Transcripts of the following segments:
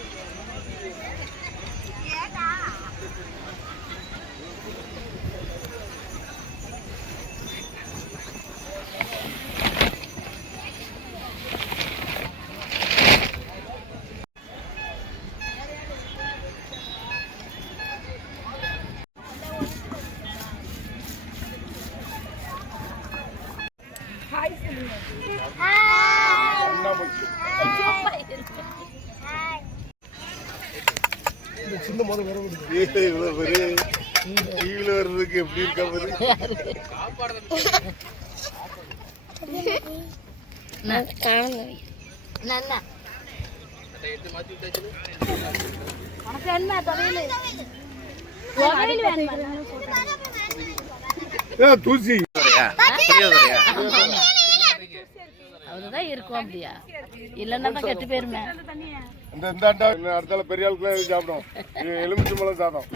இவ்வளவு பெரிய டிவில வர்றதுக்கு எப்படி இருக்கா பாரு? உனக்கு என்ன துவையல் துவையல் வேணுமா ஏ, தூசி அதுதான் இருக்கும் அப்படியா? இல்லைன்னா தான் கெட்டு போயிருமே. இந்த இந்தாண்டா அடுத்தால பெரிய ஆளுக்குலாம் சாப்பிடும். எலுமிச்சம்பழம் சாதம்.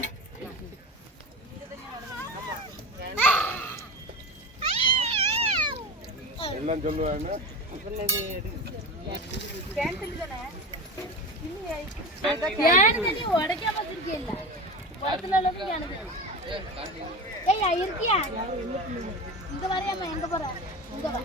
எல்லாம் சொல்லுவாங்க உடைக்காம அளவுக்கு இருக்கியா? இங்க வரையாம எங்க போற? இங்க வா.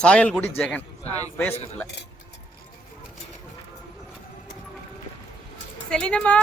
சாயல்குடி ஜெகன். ஃபேஸ்புக்கில் செலினம்மா